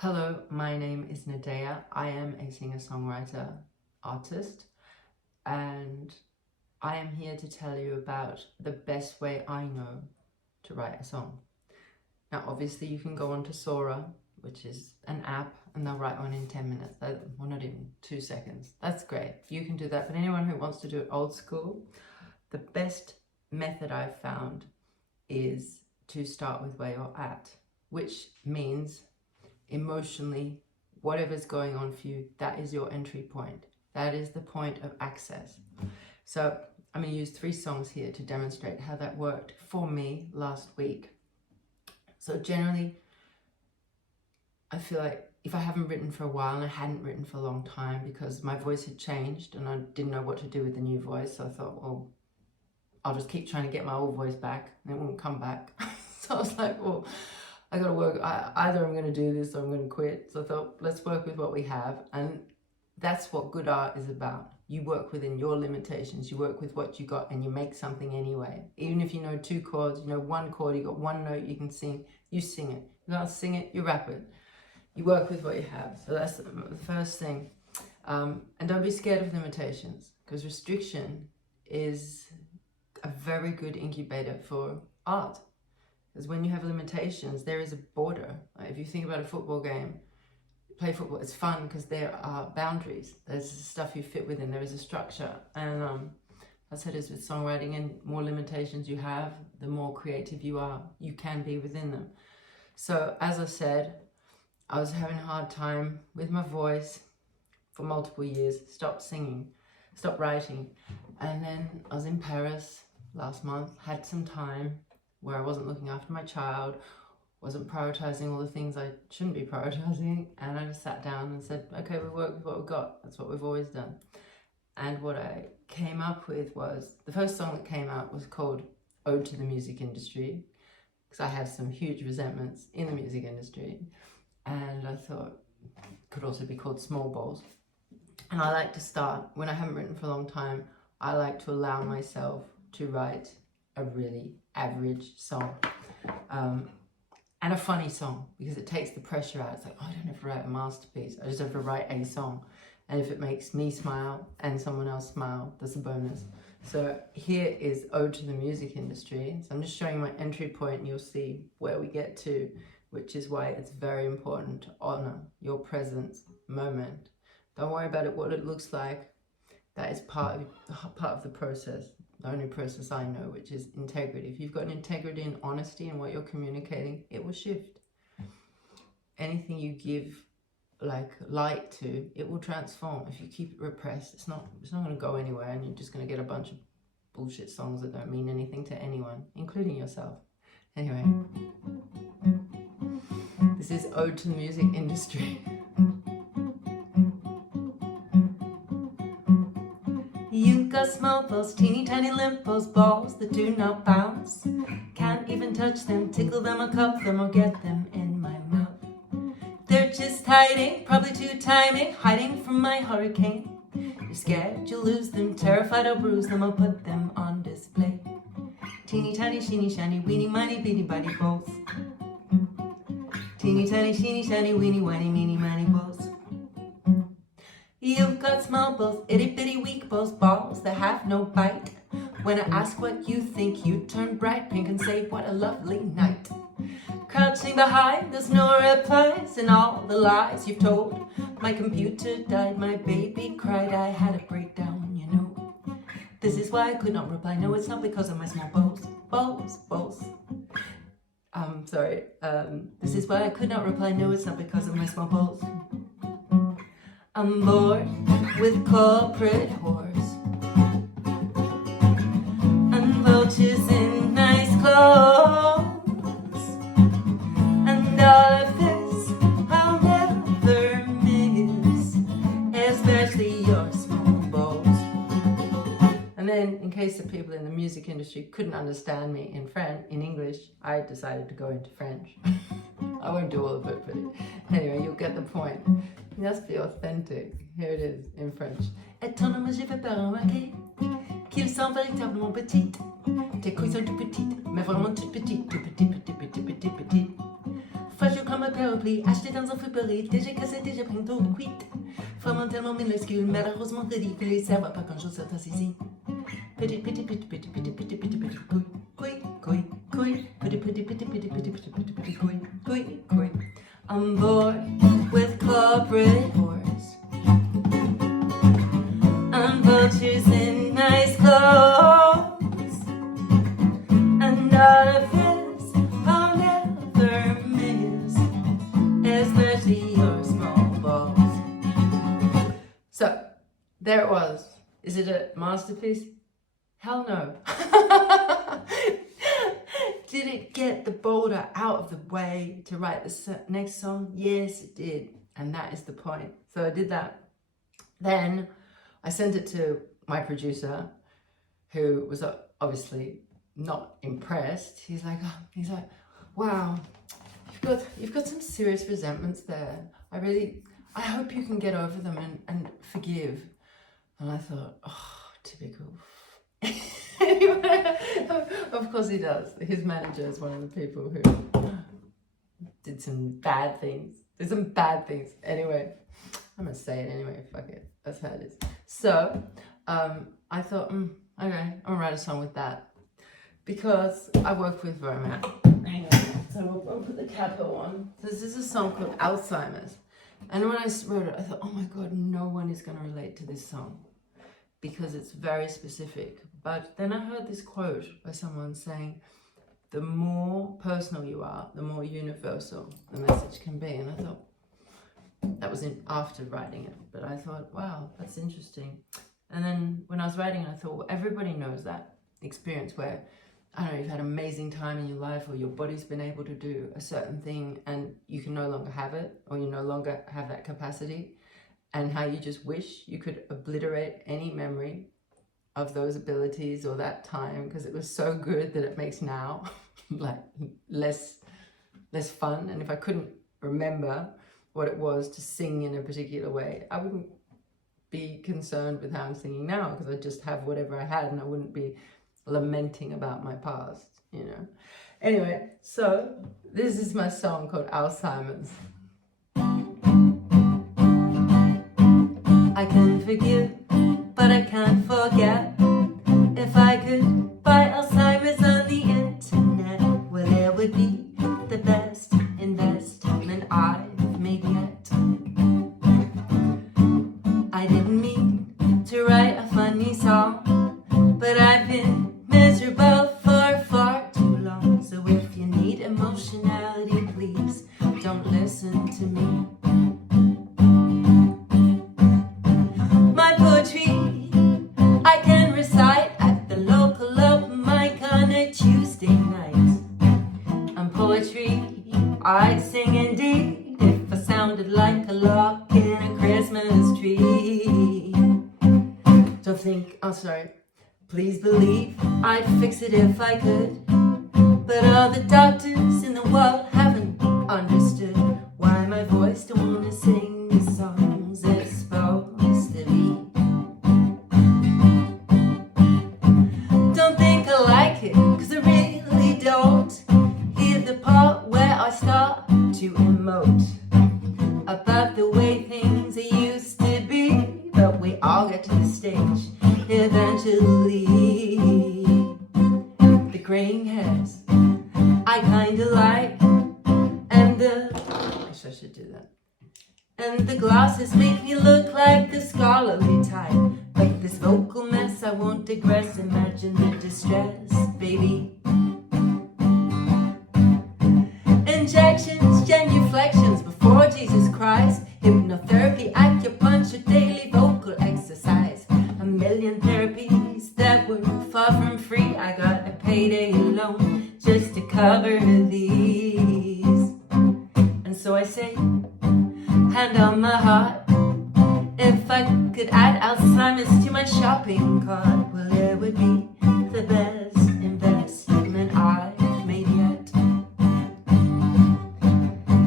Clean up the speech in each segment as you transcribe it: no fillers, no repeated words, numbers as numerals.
Hello, my name is Nadea. I am a singer-songwriter artist, and I am here to tell you about the best way I know to write a song. Now, obviously, you can go onto Sora, which is an app, and they'll write one in 10 minutes, well, not even 2 seconds. That's great. You can do that, but anyone who wants to do it old school, the best method I've found is to start with where you're at, which means emotionally, whatever's going on for you, that is your entry point. That is the point of access. So I'm going to use 3 songs here to demonstrate how that worked for me last week. So generally, I feel like if I haven't written for a while, and I hadn't written for a long time because my voice had changed and I didn't know what to do with the new voice, so I thought, well, I'll just keep trying to get my old voice back and it won't come back. So I was like, well, I gotta work, either I'm gonna do this or I'm gonna quit. So I thought, let's work with what we have. And that's what good art is about. You work within your limitations, you work with what you got and you make something anyway. Even if you know 2 chords, you know 1 chord, you got 1 note you can sing, you sing it. You can't sing it, you rap it. You work with what you have. So that's the first thing. And don't be scared of limitations, because restriction is a very good incubator for art. Because when you have limitations, there is a border. Like if you think about a football game, play football, it's fun because there are boundaries. There's stuff you fit within, there is a structure. And that's how it is with songwriting, and more limitations you have, the more creative you are, you can be within them. So as I said, I was having a hard time with my voice for multiple years, stopped singing, stopped writing. And then I was in Paris last month, had some time where I wasn't looking after my child, wasn't prioritizing all the things I shouldn't be prioritizing, and I just sat down and said, okay, we work with what we've got. That's what we've always done. And what I came up with was, the first song that came out was called Ode to the Music Industry, because I have some huge resentments in the music industry, and I thought it could also be called Small Balls. And I like to start, when I haven't written for a long time, I like to allow myself to write a really average song, and a funny song, because it takes the pressure out. It's like, oh, I don't have to write a masterpiece, I just have to write a song, and if it makes me smile and someone else smile, that's a bonus. So here is Ode to the Music Industry. So I'm just showing my entry point and you'll see where we get to, which is why it's very important to honor your present moment. Don't worry about what it looks like. That is part of the process. The only process I know, which is integrity. If you've got an integrity and honesty in what you're communicating, it will shift. Anything you give like light to, it will transform. If you keep it repressed, it's not going to go anywhere, and you're just going to get a bunch of bullshit songs that don't mean anything to anyone, including yourself. Anyway, this is Ode to the Music Industry. You've got small balls, teeny tiny limp balls that do not bounce. Can't even touch them, tickle them or cup them or get them in my mouth. They're just hiding, probably too tiny, hiding from my hurricane. You're scared you'll lose them, terrified I'll bruise them, I'll put them on display. Teeny tiny, sheeny, shiny, weeny, miny, beeny, bitty balls. Teeny tiny, sheeny, shiny, weeny, whiny, meeny, miny balls. You've got small balls, itty bitty weak balls that have no bite. When I ask what you think, you turn bright pink and say, what a lovely night. Crouching behind, there's no replies in all the lies you've told. My computer died, my baby cried, I had a breakdown, you know. This is why I could not reply, no, it's not because of my small balls. This is why I could not reply, no, it's not because of my small balls. I'm bored with corporate whores and vultures in nice clothes, and all of this I'll never miss, especially your small balls. And then, in case the people in the music industry couldn't understand me in English, I decided to go into French. I won't do all of it, but anyway, you'll get the point. You must be authentic. Here it is in French. Étonnamment, j'ai fait pas remarquer qu'ils sont véritablement petites. Tes couilles sont toutes petites, mais vraiment toutes petites, toutes petites, petites, petites, petites, petites. Først jo kommer paraply, acheter dans un friperie, déjà cassé, déjà bientôt quitte. Vraiment tellement minuscule, malheureusement ridicule, ça va pas quand je saute ici. Petit, petit, petit, petit, petit, petit, petit, petit, couille, couille, couille, petit, petit, petit, petit, petit, petit, petit, petit, couille, couille, couille. I'm bored with corporate whores and vultures in nice clothes, and all of this I'll never miss, especially your small balls. So, there it was. Is it a masterpiece? Hell no. Did it get the boulder out of the way to write the next song? Yes, it did. And that is the point. So I did that. Then I sent it to my producer, who was obviously not impressed. He's like, wow, you've got some serious resentments there. I hope you can get over them and forgive. And I thought, oh, typical. Anyway, of course he does. His manager is one of the people who did some bad things. There's some bad things. Anyway, I'm gonna say it anyway. Fuck it. That's how it is. So, I thought, okay, I'm gonna write a song with that because I work with romance. Hang on. So we'll put the capo on. So this is a song called Alzheimer's. And when I wrote it, I thought, oh my God, no one is gonna relate to this song because it's very specific. But then I heard this quote by someone saying, the more personal you are, the more universal the message can be. And I thought, that was after writing it, but I thought, wow, that's interesting. And then when I was writing it, I thought, well, everybody knows that experience where, I don't know, you've had an amazing time in your life or your body's been able to do a certain thing and you can no longer have it or you no longer have that capacity, and how you just wish you could obliterate any memory of those abilities or that time because it was so good that it makes now like less fun. And if I couldn't remember what it was to sing in a particular way, I wouldn't be concerned with how I'm singing now because I just have whatever I had and I wouldn't be lamenting about my past, you know. Anyway, so this is my song called Alzheimer's. I can forgive, but I can't forget. If I could buy Alzheimer's on the internet, well, it would be the best investment I've made yet. I didn't mean to write a funny song, but I've been miserable for far too long. So if you need emotionality, please don't listen to me. My poetry I can recite at the local open mic on a Tuesday night. And poetry I'd sing indeed if I sounded like a lock in a Christmas tree. Don't think, oh sorry, please believe I'd fix it if I could. But all the doctors in the world haven't understood why my voice don't wanna sing the songs it's supposed to be. Don't think I like it, cause I really don't. Hear the part where I start to emote about the way things used to be, but we all get to the stage eventually. The graying hairs I kinda like, and actually I should do that. And the glasses make me look like the scholarly type. But this vocal mess, I won't digress. Imagine the distress, baby. Injections, genuflections before Jesus Christ. Hypnotherapy, acupuncture, daily vocal exercise. A million therapies that were far from free. I got a payday loan just to cover these. And so I say, hand on my heart, if I could add Alzheimer's to my shopping cart, well, it would be the best investment I've made yet.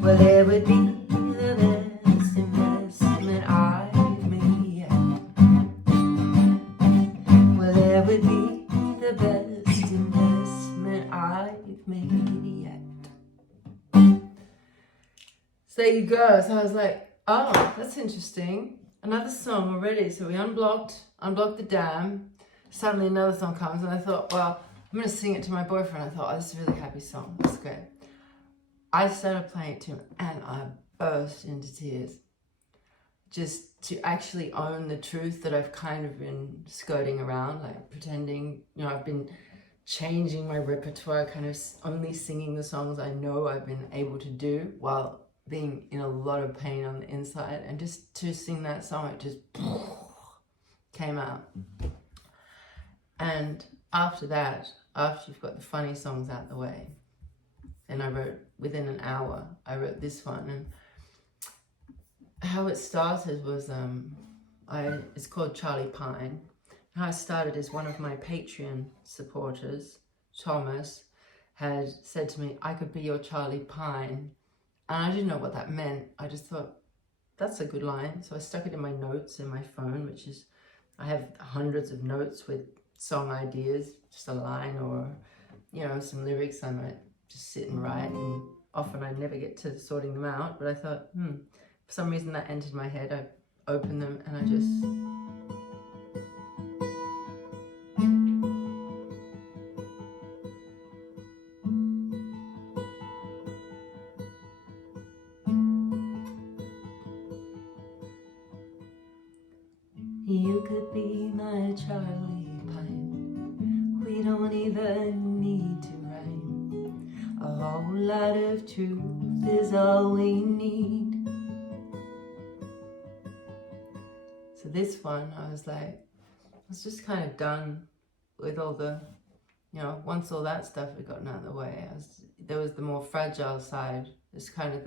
Well, it would be the best investment I've made yet. Well, it would be the best investment I've made yet. you go. So I was like, oh, that's interesting. Another song already. So we unblocked the dam. Suddenly another song comes, and I thought, well, I'm going to sing it to my boyfriend. I thought, oh, this is a really happy song. That's great. I started playing it to him, and I burst into tears. Just to actually own the truth that I've kind of been skirting around, like pretending, you know, I've been changing my repertoire, kind of only singing the songs I know I've been able to do while being in a lot of pain on the inside. And just to sing that song, it just came out. And after that, after you've got the funny songs out the way, then I wrote, within an hour, I wrote this one. And how it started was, it's called Charlie Pine. How I started is one of my Patreon supporters, Thomas, had said to me, I could be your Charlie Pine. And I didn't know what that meant. I just thought, that's a good line. So I stuck it in my notes in my phone, which is, I have hundreds of notes with song ideas, just a line or, you know, some lyrics I might just sit and write. And often I never get to sorting them out. But I thought, for some reason that entered my head. I opened them and I just... You could be my Charlie Pine. We don't even need to rhyme. A whole lot of truth is all we need. So this one, I was just kind of done with all the, you know, once all that stuff had gotten out of the way, there was the more fragile side. There's kind of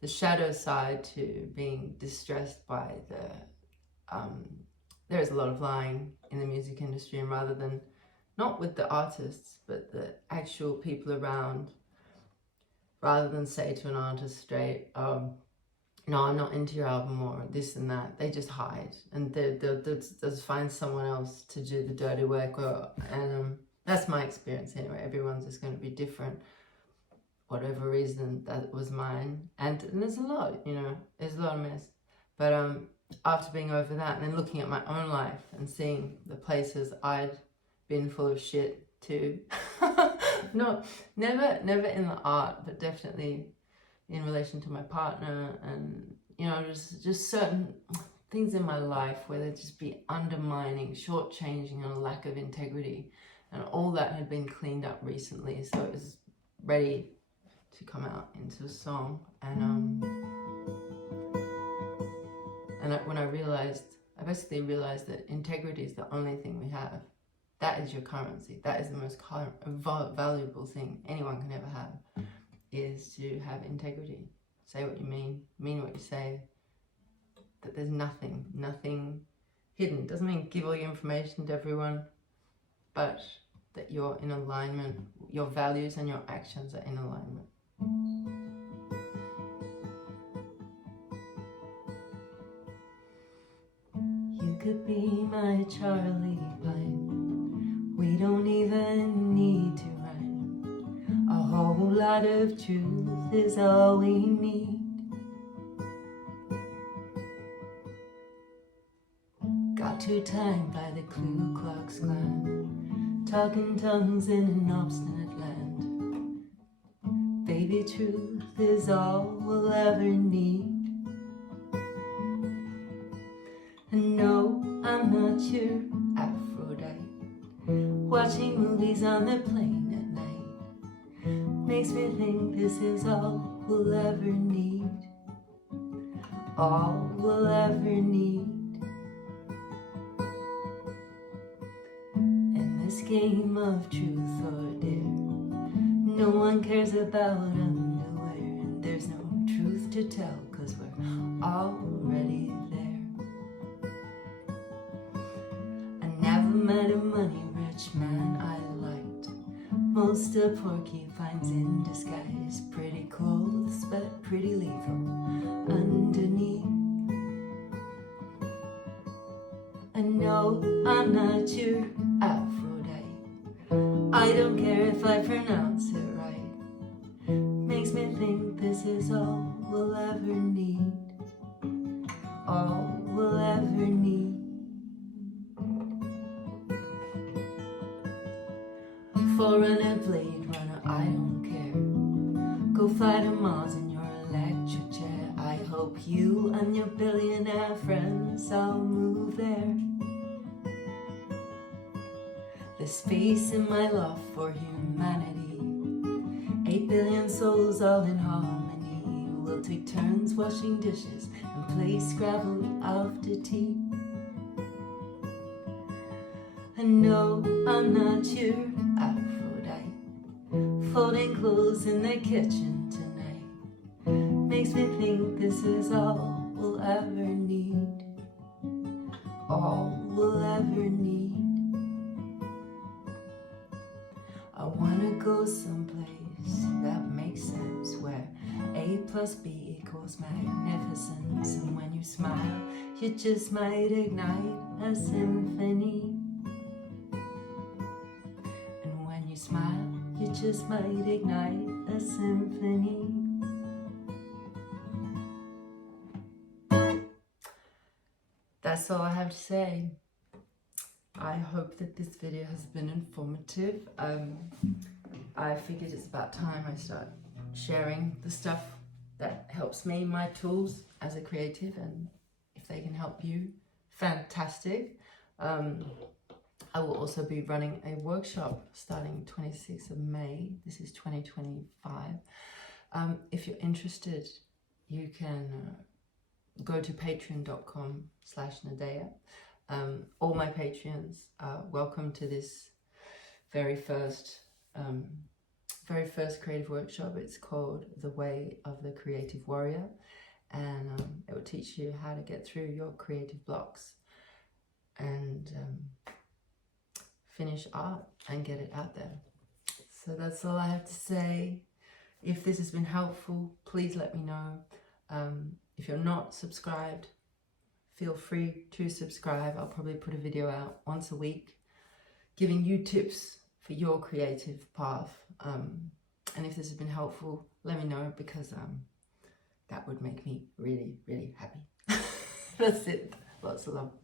the shadow side to being distressed by there is a lot of lying in the music industry, and rather than, not with the artists, but the actual people around, rather than say to an artist straight, no, I'm not into your album or this and that, they just hide and they'll just find someone else to do the dirty work. And that's my experience anyway. Everyone's just going to be different. Whatever reason, that was mine. And there's a lot, you know, there's a lot of mess. But after being over that and then looking at my own life and seeing the places I'd been full of shit too. No, never in the art, but definitely in relation to my partner, and, you know, just certain things in my life where they'd just be undermining, shortchanging, and a lack of integrity. And all that had been cleaned up recently, so it was ready to come out into a song. And when I basically realized that integrity is the only thing we have. That is your currency. That is the most valuable thing anyone can ever have, is to have integrity. Say what you mean what you say, that there's nothing hidden. Doesn't mean give all your information to everyone, but that you're in alignment, your values and your actions are in alignment. You could be my Charlie Pine. We don't even need to rhyme. A whole lot of truth is all we need. Got too timed by the Ku Klux Klan, talking tongues in an obstinate land. Baby, truth is all we'll ever need. And no, I'm not your Aphrodite, watching movies on the plane at night makes me think this is all we'll ever need. All we'll ever need. In this game of truth or dare, no one cares about underwear, and there's no truth to tell, 'cause we're already there. I never met a money-rich man I liked. Most a porcupines in disguise, pretty clothes but pretty lethal underneath. I know I'm not your Aphrodite, I don't care if I pronounce it right. Makes me think this is all we'll run a Blade Runner, I don't care. Go fly to Mars in your electric chair. I hope you and your billionaire friends all move there. There's space in my love for humanity. 8 billion souls all in harmony. We'll take turns washing dishes and play Scrabble after tea. And no, I'm not your Aphrodite, folding clothes in the kitchen tonight. Makes me think this is all we'll ever need. All we'll ever need. I wanna go someplace that makes sense, where A plus B equals magnificence. And when you smile, you just might ignite a symphony. And when you smile, you just might ignite a symphony. That's all I have to say. I hope that this video has been informative. I figured it's about time I start sharing the stuff that helps me, my tools as a creative, and if they can help you, fantastic. I will also be running a workshop starting 26th of May. This is 2025. If you're interested, you can go to patreon.com/Nadea. All my Patreons are welcome to this very first creative workshop. It's called The Way of the Creative Warrior, and it will teach you how to get through your creative blocks and finish art and get it out there. So that's all I have to say. If this has been helpful, please let me know. If you're not subscribed, feel free to subscribe. I'll probably put a video out once a week giving you tips for your creative path. And if this has been helpful, let me know, because that would make me really, really happy. That's it. Lots of love.